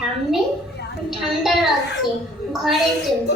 ঠান্ডি ঠান্ডা লাগছে ঘরে চলো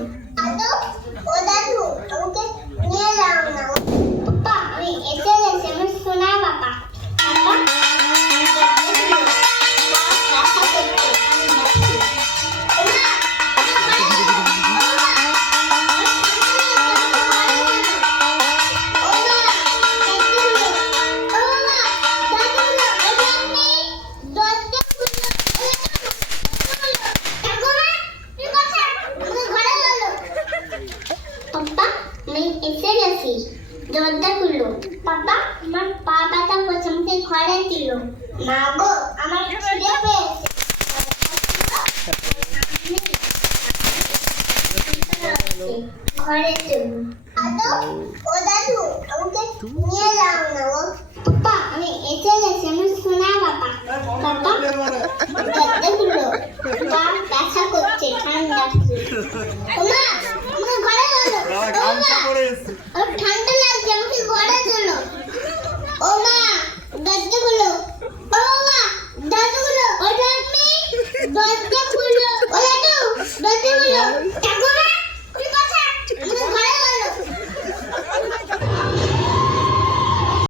এসে গেছি। দরজা খুলল। পাপা আমার পা ব্যথা করছে ঘরে দিল। মা গো, আমার খিদে পেয়েছে। আমি এসে গেছি শোনা ঠান্ডা por isso.